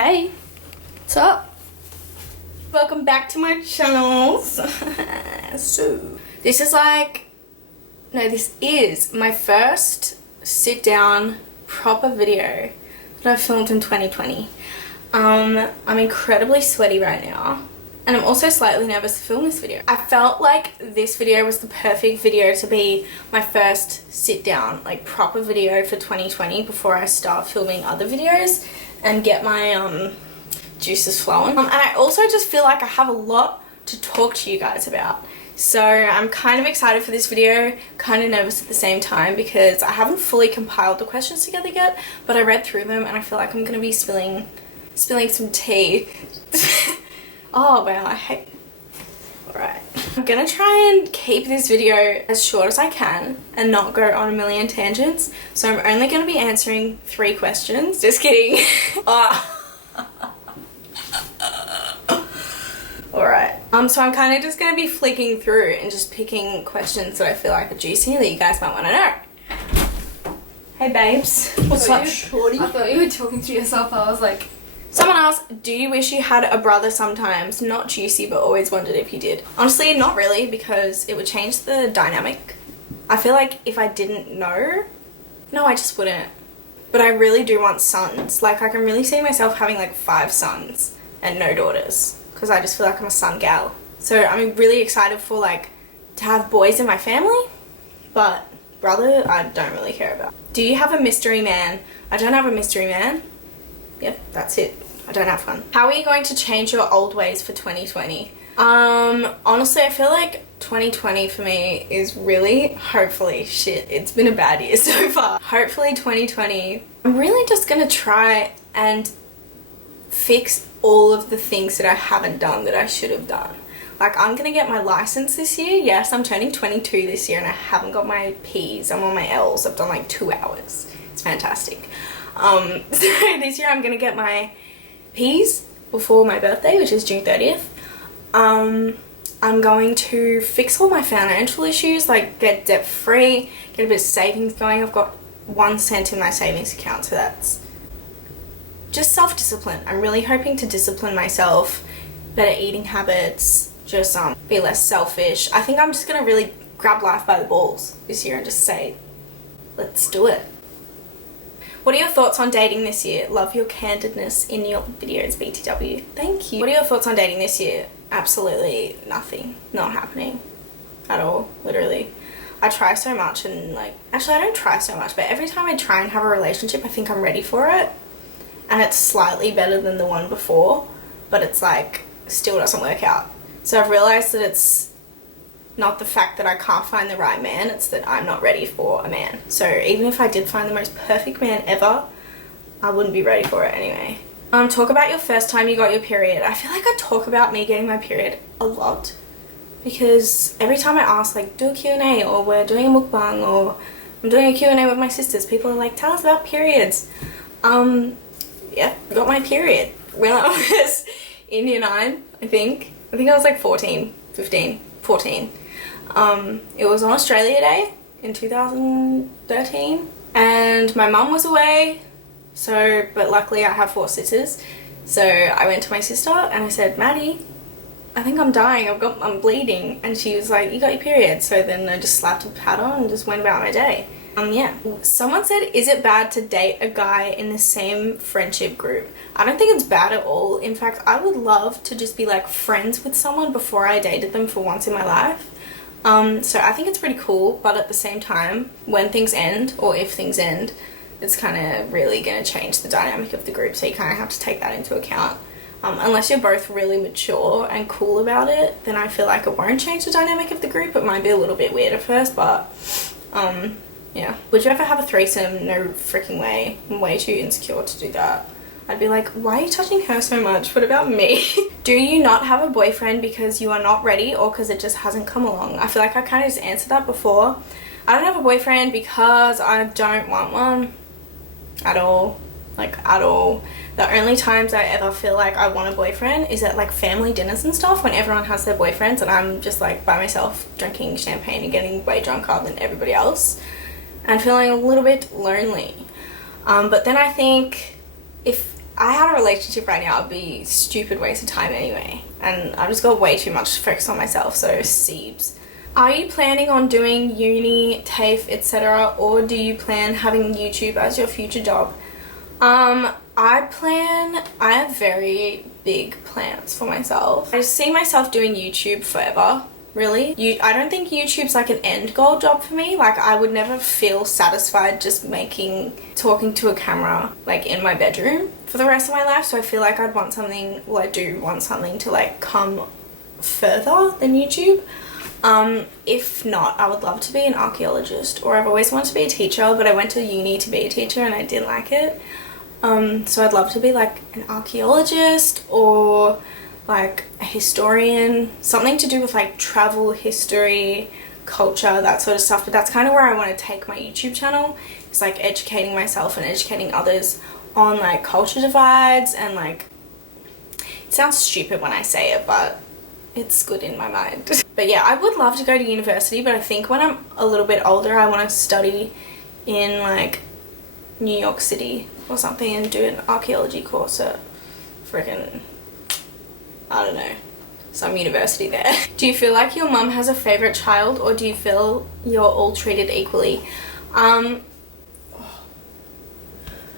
Hey, what's up? Welcome back to my channels. So, this is my first sit down proper video that I filmed in 2020. I'm incredibly sweaty right now, and I'm also slightly nervous to film this video. I felt like this video was the perfect video to be my first sit down, like proper video for 2020 before I start filming other videos and get my juices flowing. And I also just feel like I have a lot to talk to you guys about. So I'm kind of excited for this video, kind of nervous at the same time because I haven't fully compiled the questions together yet, but I read through them and I feel like I'm gonna be spilling some tea. Oh wow, I hate. Alright. I'm gonna try and keep this video as short as I can and not go on a million tangents. So I'm only gonna be answering 3 questions. Just kidding. Alright. So I'm kind of just gonna be flicking through and just picking questions that I feel like are juicy that you guys might want to know. Hey babes. What's up, shorty? I thought you were talking to yourself. I was like... Someone asked, do you wish you had a brother sometimes? Not juicy, but always wondered if you did. Honestly, not really, because it would change the dynamic. I feel like if I didn't know, no, I just wouldn't. But I really do want sons. Like, I can really see myself having like 5 sons and no daughters, because I just feel like I'm a son gal. So I'm really excited for like to have boys in my family, but brother, I don't really care about. Do you have a mystery man? I don't have a mystery man. Yep, that's it. I don't have one. How are you going to change your old ways for 2020? Honestly, I feel like 2020 for me is really, hopefully, shit, it's been a bad year so far. Hopefully 2020, I'm really just gonna try and fix all of the things that I haven't done that I should have done. Like, I'm gonna get my license this year. Yes, I'm turning 22 this year and I haven't got my P's. I'm on my L's. I've done like 2 hours. It's fantastic. So this year I'm gonna get my P's before my birthday, which is June 30th. I'm going to fix all my financial issues, like get debt free, get a bit of savings going. I've got 1 cent in my savings account, so that's just self-discipline. I'm really hoping to discipline myself, better eating habits, just be less selfish. I think I'm just gonna really grab life by the balls this year and just say, let's do it. What are your thoughts on dating this year? Love your candidness in your videos, BTW. Thank you. What are your thoughts on dating this year? Absolutely nothing. Not happening at all, literally. I try so much and like, actually I don't try so much, but every time I try and have a relationship, I think I'm ready for it. And it's slightly better than the one before, but it's like, still doesn't work out. So I've realized that it's not the fact that I can't find the right man, it's that I'm not ready for a man. So even if I did find the most perfect man ever, I wouldn't be ready for it anyway. Talk about your first time you got your period. I feel like I talk about me getting my period a lot because every time I ask, like, do a Q&A or we're doing a mukbang or I'm doing a Q&A with my sisters, people are like, tell us about periods. Yeah, I got my period when I was in year 9, I think I was like 14. It was on Australia Day in 2013 and my mum was away, but luckily I have 4 sisters, so I went to my sister and I said, Maddie, I think I'm dying, I'm bleeding, and she was like, you got your period. So then I just slapped a pad on and just went about my day. Yeah. Someone said, is it bad to date a guy in the same friendship group? I don't think it's bad at all. In fact, I would love to just be like friends with someone before I dated them for once in my life. So I think it's pretty cool, but at the same time, when things end, or if things end, it's kind of really going to change the dynamic of the group, so you kind of have to take that into account. Unless you're both really mature and cool about it, then I feel like it won't change the dynamic of the group. It might be a little bit weird at first, but yeah. Would you ever have a threesome? No freaking way. I'm way too insecure to do that. I'd be like, why are you touching her so much? What about me? Do you not have a boyfriend because you are not ready or because it just hasn't come along? I feel like I kind of just answered that before. I don't have a boyfriend because I don't want one at all. Like, at all. The only times I ever feel like I want a boyfriend is at like family dinners and stuff when everyone has their boyfriends and I'm just like by myself drinking champagne and getting way drunker than everybody else and feeling a little bit lonely. But then I think if I had a relationship right now, it'd be stupid waste of time anyway. And I've just got way too much to focus on myself, so Siebes. Are you planning on doing uni, TAFE, etc., or do you plan having YouTube as your future job? I have very big plans for myself. I see myself doing YouTube forever, really. I don't think YouTube's like an end goal job for me. Like, I would never feel satisfied just talking to a camera like in my bedroom for the rest of my life. So I feel like I do want something to like come further than YouTube. If not, I would love to be an archaeologist, or I've always wanted to be a teacher, but I went to uni to be a teacher and I didn't like it. So I'd love to be like an archaeologist or like a historian, something to do with like travel, history, culture, that sort of stuff. But that's kind of where I want to take my YouTube channel. It's like educating myself and educating others on like culture divides, and like, it sounds stupid when I say it, but it's good in my mind. But yeah, I would love to go to university, but I think when I'm a little bit older, I want to study in like New York City or something and do an archaeology course at freaking, I don't know, some university there. Do you feel like your mum has a favourite child, or do you feel you're all treated equally? I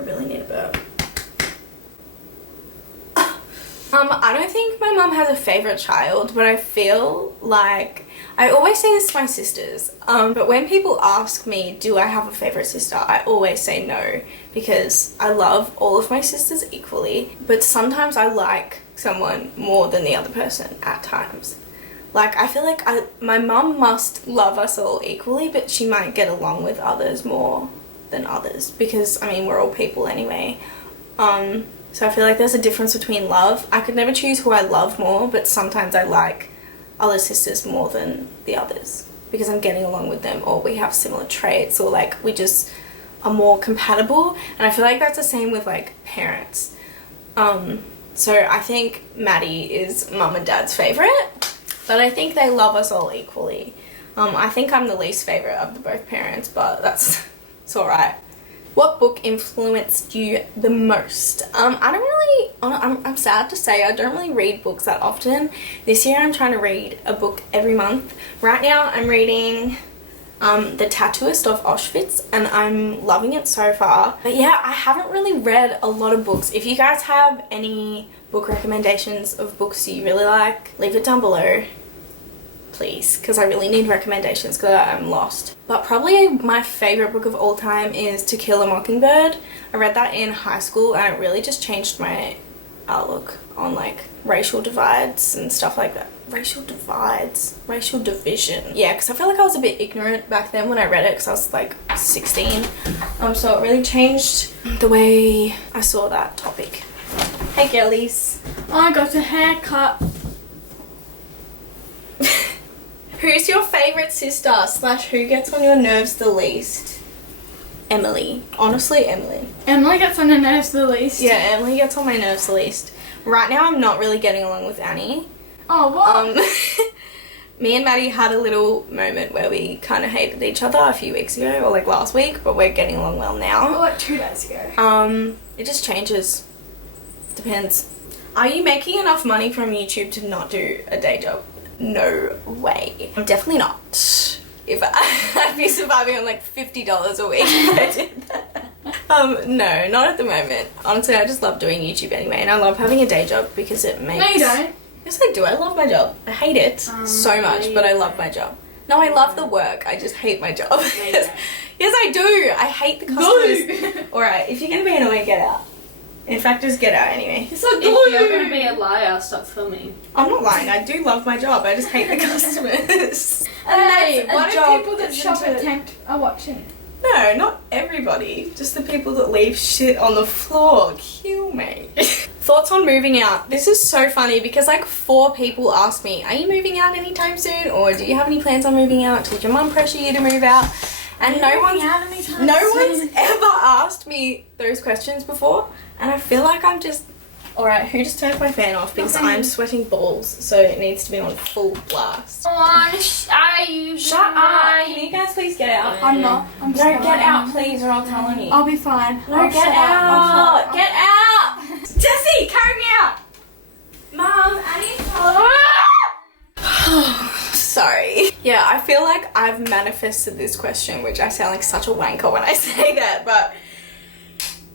really need a burp. I don't think my mum has a favourite child, but I feel like, I always say this to my sisters, but when people ask me, do I have a favourite sister, I always say no, because I love all of my sisters equally, but sometimes I like someone more than the other person at times. Like, I feel like my mum must love us all equally, but she might get along with others more than others, because, I mean, we're all people anyway. So I feel like there's a difference between love. I could never choose who I love more, but sometimes I like other sisters more than the others because I'm getting along with them, or we have similar traits, or like we just are more compatible. And I feel like that's the same with like parents. So I think Maddie is mum and dad's favourite, but I think they love us all equally. I think I'm the least favourite of the both parents, but it's alright. What book influenced you the most? I'm sad to say I don't really read books that often. This year I'm trying to read a book every month. Right now I'm reading The Tattooist of Auschwitz, and I'm loving it so far. But yeah, I haven't really read a lot of books. If you guys have any book recommendations of books you really like, leave it down below, please, because I really need recommendations because I'm lost. But probably my favourite book of all time is To Kill a Mockingbird. I read that in high school and it really just changed my outlook on like racial divides and stuff like that. Racial division. Yeah, because I feel like I was a bit ignorant back then when I read it because I was like 16. So it really changed the way I saw that topic. Hey girlies. I got a haircut. Who's your favourite sister / who gets on your nerves the least? Emily. Honestly, Emily. Emily gets on your nerves the least. Yeah, Emily gets on my nerves the least. Right now I'm not really getting along with Annie. Oh, what? Me and Maddie had a little moment where we kind of hated each other a few weeks ago, or like last week, but we're getting along well now. Like 2 days ago. It just changes. Depends. Are you making enough money from YouTube to not do a day job? No way. I'm definitely not. If I'd be surviving on like $50 a week if I did that. No, not at the moment. Honestly, I just love doing YouTube anyway, and I love having a day job because it makes... No, you don't. Yes, I do. I love my job. I hate it so much, but I love my job. No, I love the work. I just hate my job. Yes, I do. I hate the customers. No. Alright, if you're going to be annoying, get out. In fact, just get out anyway. Yes, I do. If you're going to be a liar, stop filming. I'm not lying. I do love my job. I just hate the customers. Hey, what a if job, people that isn't shop at it? Tempt are watching? No, not everybody. Just the people that leave shit on the floor. Kill me. Thoughts on moving out? This is so funny because like 4 people asked me, are you moving out anytime soon? Or do you have any plans on moving out? Did your mum pressure you to move out? And no one's ever asked me those questions before. And I feel like I'm just... Alright, who just turned my fan off? Because I'm sweating balls, so it needs to be on full blast. Shut Shut up! Can you guys please get out? I'm not. I'm No, get out please or I'll tell on you. I'll be fine. No, get out! Get out! Jessie, carry me out. Mom, sorry. Yeah, I feel like I've manifested this question, which I sound like such a wanker when I say that, but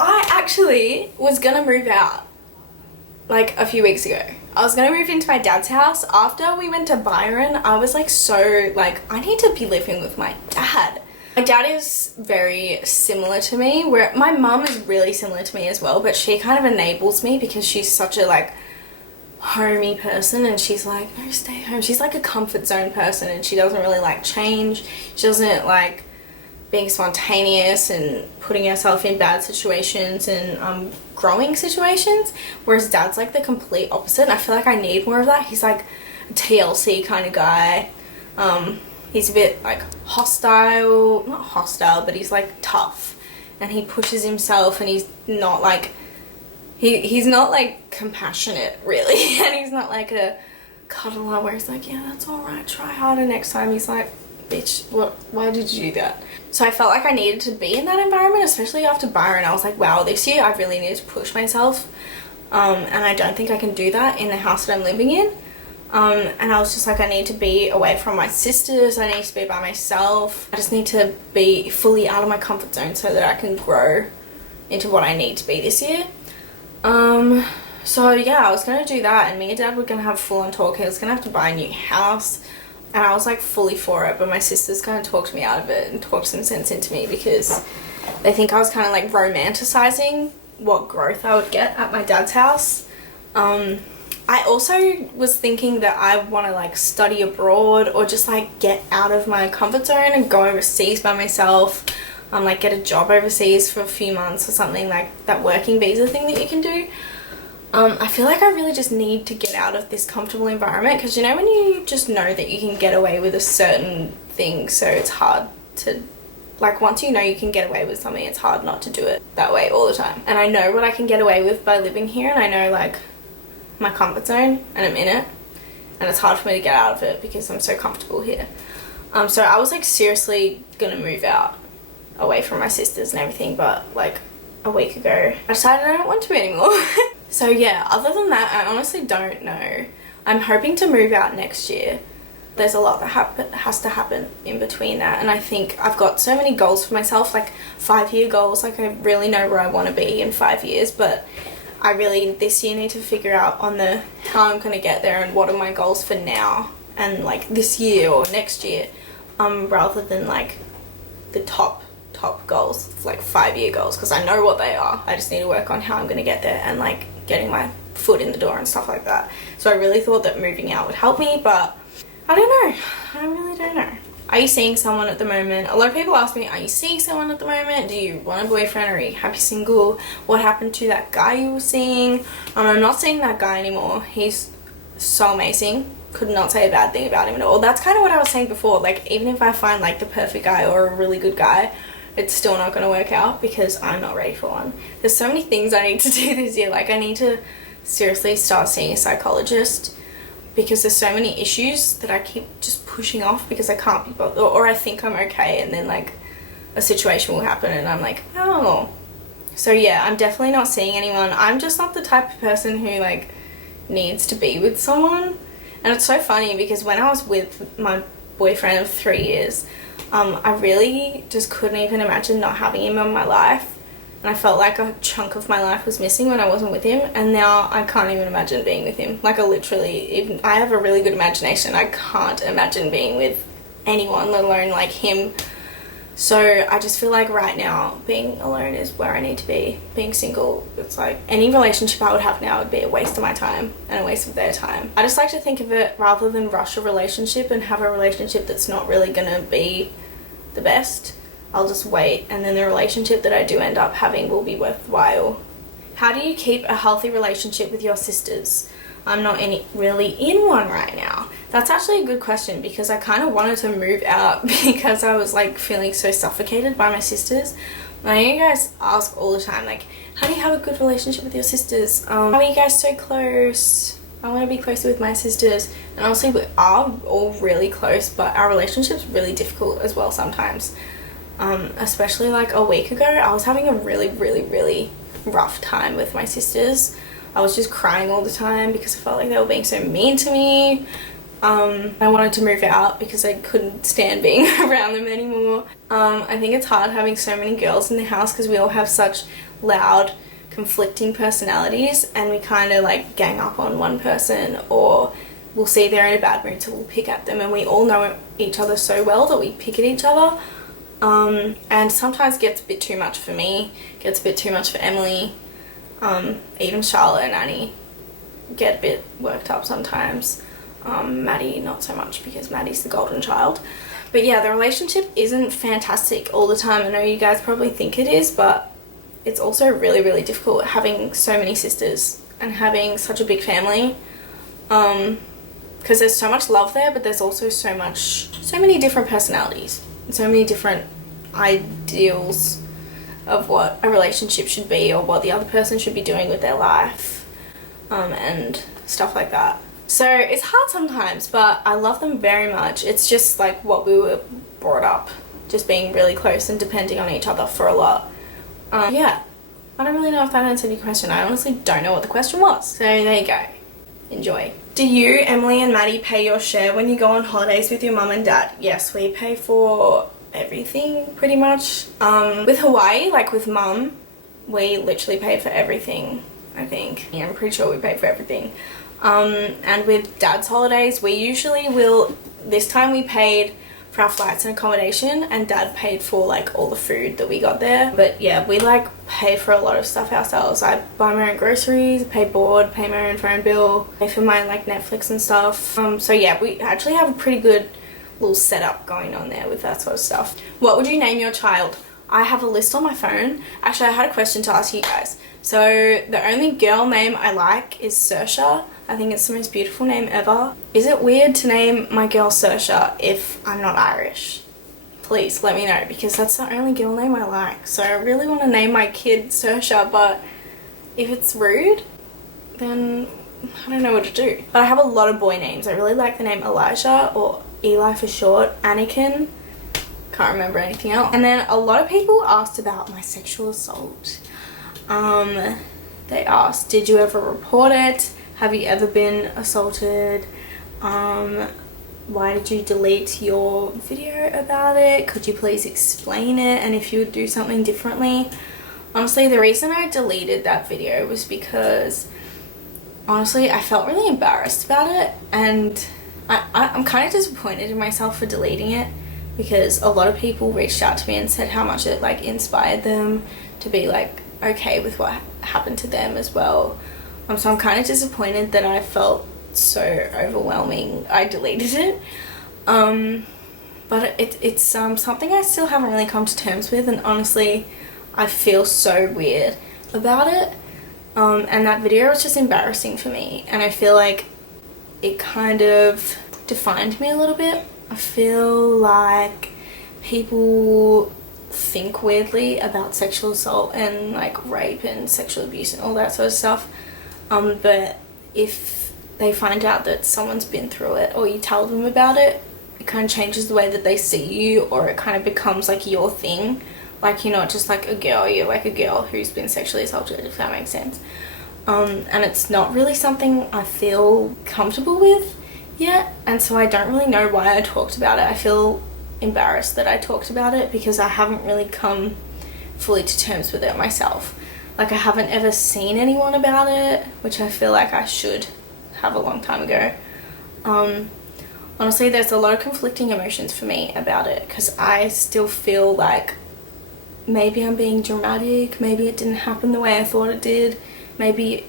I actually was gonna move out like a few weeks ago. I was gonna move into my dad's house. After we went to Byron, I was like so like, I need to be living with my dad. My dad is very similar to me, where my mum is really similar to me as well, but she kind of enables me because she's such a like homey person, and she's like, no, stay home. She's like a comfort zone person, and she doesn't really like change. She doesn't like being spontaneous and putting herself in bad situations and growing situations, whereas dad's like the complete opposite, and I feel like I need more of that. He's like a TLC kind of guy. He's a bit like hostile, not hostile, but he's like tough, and he pushes himself, and he's not like he's not like compassionate really, and he's not like a cuddler where he's like, yeah, that's all right, try harder next time. He's like, bitch, why did you do that? So I felt like I needed to be in that environment, especially after Byron. I was like, wow, this year I really need to push myself, and I don't think I can do that in the house that I'm living in. And I was just like, I need to be away from my sisters, I need to be by myself, I just need to be fully out of my comfort zone so that I can grow into what I need to be this year. So yeah, I was gonna do that, and me and dad were gonna have a full on talk. He was gonna have to buy a new house, and I was like fully for it, but my sisters kind of talked me out of it and talked some sense into me because they think I was kind of like romanticizing what growth I would get at my dad's house. I also was thinking that I want to like study abroad or just like get out of my comfort zone and go overseas by myself, like get a job overseas for a few months or something, like that working visa thing that you can do. I feel like I really just need to get out of this comfortable environment, because you know when you just know that you can get away with a certain thing, so it's hard to, like, once you know you can get away with something, it's hard not to do it that way all the time. And I know what I can get away with by living here, and I know like my comfort zone, and I'm in it, and it's hard for me to get out of it because I'm so comfortable here. So I was like seriously gonna move out away from my sisters and everything, but like a week ago I decided I don't want to anymore. So yeah, other than that, I honestly don't know. I'm hoping to move out next year. There's a lot that has to happen in between that, and I think I've got so many goals for myself, like 5-year goals. Like I really know where I want to be in 5 years, but I really this year need to figure out on the how I'm gonna get there and what are my goals for now and like this year or next year, rather than like the top goals, like 5-year goals, because I know what they are. I just need to work on how I'm gonna get there and like getting my foot in the door and stuff like that. So I really thought that moving out would help me, but I don't know. I really don't know. Are you seeing someone at the moment? A lot of people ask me, are you seeing someone at the moment? Do you want a boyfriend? Or are you happy single? What happened to that guy you were seeing? I'm not seeing that guy anymore. He's so amazing. Could not say a bad thing about him at all. That's kind of what I was saying before. Like, even if I find like the perfect guy or a really good guy, it's still not going to work out because I'm not ready for one. There's so many things I need to do this year. Like, I need to seriously start seeing a psychologist, because there's so many issues that I keep just pushing off because I can't be bothered, or I think I'm okay, and then like a situation will happen and I'm like, oh. So yeah, I'm definitely not seeing anyone. I'm just not the type of person who like needs to be with someone. And it's so funny because when I was with my boyfriend of 3 years, I really just couldn't even imagine not having him in my life. And I felt like a chunk of my life was missing when I wasn't with him, and now I can't even imagine being with him. Like, I literally, even I have a really good imagination, I can't imagine being with anyone, let alone like him. So I just feel like right now being alone is where I need to be. Being single, it's like any relationship I would have now would be a waste of my time and a waste of their time. I just like to think of it, rather than rush a relationship and have a relationship that's not really gonna be the best, I'll just wait, and then the relationship that I do end up having will be worthwhile. How do you keep a healthy relationship with your sisters? I'm not really in one right now. That's actually a good question, because I kind of wanted to move out because I was like feeling so suffocated by my sisters. I know you guys ask all the time, like, how do you have a good relationship with your sisters? How are you guys so close? I want to be closer with my sisters. And honestly, we are all really close, but our relationship's really difficult as well sometimes. Especially like a week ago, I was having a really rough time with my sisters. I was just crying all the time because I felt like they were being so mean to me. I wanted to move out because I couldn't stand being around them anymore. I think it's hard having so many girls in the house because we all have such loud, conflicting personalities, and we kind of like gang up on one person, or we'll see they're in a bad mood so we'll pick at them, and we all know each other so well that we pick at each other. And sometimes it gets a bit too much for me, gets a bit too much for Emily. Even Charlotte and Annie get a bit worked up sometimes. Maddie not so much because Maddie's the golden child. But yeah, the relationship isn't fantastic all the time. I know you guys probably think it is, but it's also really, really difficult having so many sisters and having such a big family. Because there's so much love there, but there's also so many different personalities and so many different ideals of what a relationship should be or what the other person should be doing with their life, and stuff like that. So it's hard sometimes, but I love them very much. It's just like what we were brought up, just being really close and depending on each other for a lot. Yeah, I don't really know if that answered your question. I honestly don't know what the question was. So there you go. Enjoy. Do you, Emily and Maddie, pay your share when you go on holidays with your mum and dad? Yes, we pay for everything pretty much. With Hawaii, like with mum, we literally pay for everything, I think. Yeah, I'm pretty sure we pay for everything. And with dad's holidays, we usually will, this time we paid for our flights and accommodation, and dad paid for like all the food that we got there. But yeah, we like pay for a lot of stuff ourselves. I buy my own groceries, pay board, pay my own phone bill, pay for my like Netflix and stuff. So yeah, we actually have a pretty good little setup going on there with that sort of stuff. What would you name your child? I have a list on my phone. Actually, I had a question to ask you guys. So the only girl name I like is Saoirse. I think it's the most beautiful name ever. Is it weird to name my girl Saoirse if I'm not Irish? Please let me know, because that's the only girl name I like. So I really want to name my kid Saoirse, but if it's rude, then I don't know what to do. But I have a lot of boy names. I really like the name Elijah, or Eli for short, Anakin. Can't remember anything else. And then a lot of people asked about my sexual assault. They asked, did you ever report it? Have you ever been assaulted? Why did you delete your video about it? Could you please explain it, and if you would do something differently? Honestly, the reason I deleted that video was because honestly I felt really embarrassed about it, and I'm kind of disappointed in myself for deleting it, because a lot of people reached out to me and said how much it like inspired them to be like okay with what happened to them as well. So I'm kind of disappointed that I felt so overwhelming I deleted it. But it's something I still haven't really come to terms with, and honestly I feel so weird about it. And that video was just embarrassing for me, and I feel like it kind of defined me a little bit. I feel like people think weirdly about sexual assault and like rape and sexual abuse and all that sort of stuff. But if they find out that someone's been through it, or you tell them about it, it kind of changes the way that they see you, or it kind of becomes like your thing. Like you're not just like a girl, you're like a girl who's been sexually assaulted, if that makes sense. And it's not really something I feel comfortable with yet, and so I don't really know why I talked about it. I feel embarrassed that I talked about it because I haven't really come fully to terms with it myself. Like I haven't ever seen anyone about it, which I feel like I should have a long time ago. Honestly, there's a lot of conflicting emotions for me about it, because I still feel like maybe I'm being dramatic, maybe it didn't happen the way I thought it did, maybe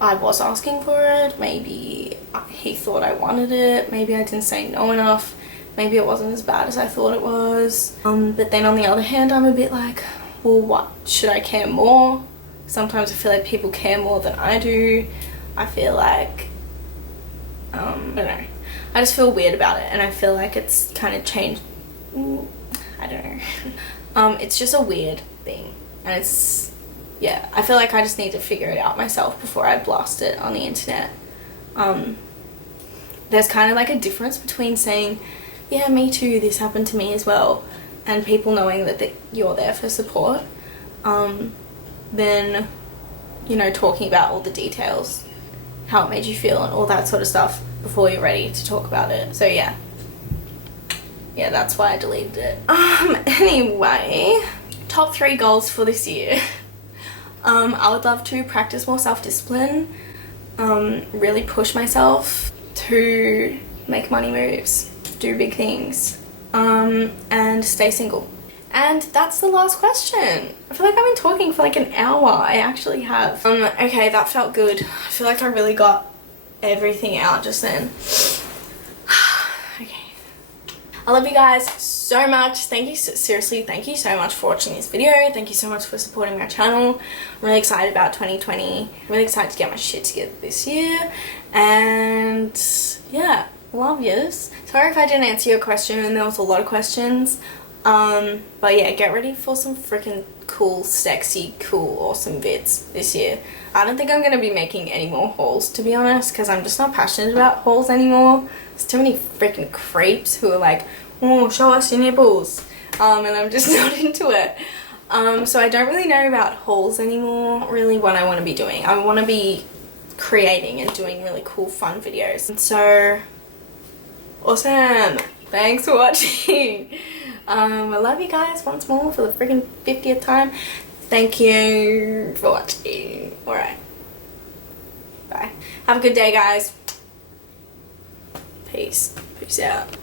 I was asking for it, maybe he thought I wanted it, maybe I didn't say no enough, maybe it wasn't as bad as I thought it was. But then on the other hand, I'm a bit like, well, what, should I care more? Sometimes I feel like people care more than I do. I feel like, I don't know, I just feel weird about it, and I feel like it's kind of changed. I don't know. It's just a weird thing, and it's, yeah, I feel like I just need to figure it out myself before I blast it on the internet. There's kind of like a difference between saying, yeah, me too, this happened to me as well, and people knowing that you're there for support, then you know, talking about all the details, how it made you feel and all that sort of stuff before you're ready to talk about it. So yeah, that's why I deleted it. Anyway, top 3 goals for this year. I would love to practice more self-discipline, really push myself to make money moves, do big things, and stay single. And that's the last question. I feel like I've been talking for like an hour. I actually have. Okay, that felt good. I feel like I really got everything out just then. Okay. I love you guys so much. Thank you, seriously, thank you so much for watching this video. Thank you so much for supporting my channel. I'm really excited about 2020. I'm really excited to get my shit together this year. And yeah, love yous. Sorry if I didn't answer your question and there was a lot of questions. But yeah, get ready for some freaking cool, sexy, cool, awesome vids this year. I don't think I'm going to be making any more hauls, to be honest, because I'm just not passionate about hauls anymore. There's too many freaking creeps who are like, oh, show us your nipples, and I'm just not into it. So I don't really know about hauls anymore, really what I want to be doing. I want to be creating and doing really cool, fun videos. And so, awesome. Thanks for watching. I love you guys once more for the freaking 50th time. Thank you for watching. Alright. Bye. Have a good day, guys. Peace. Peace out.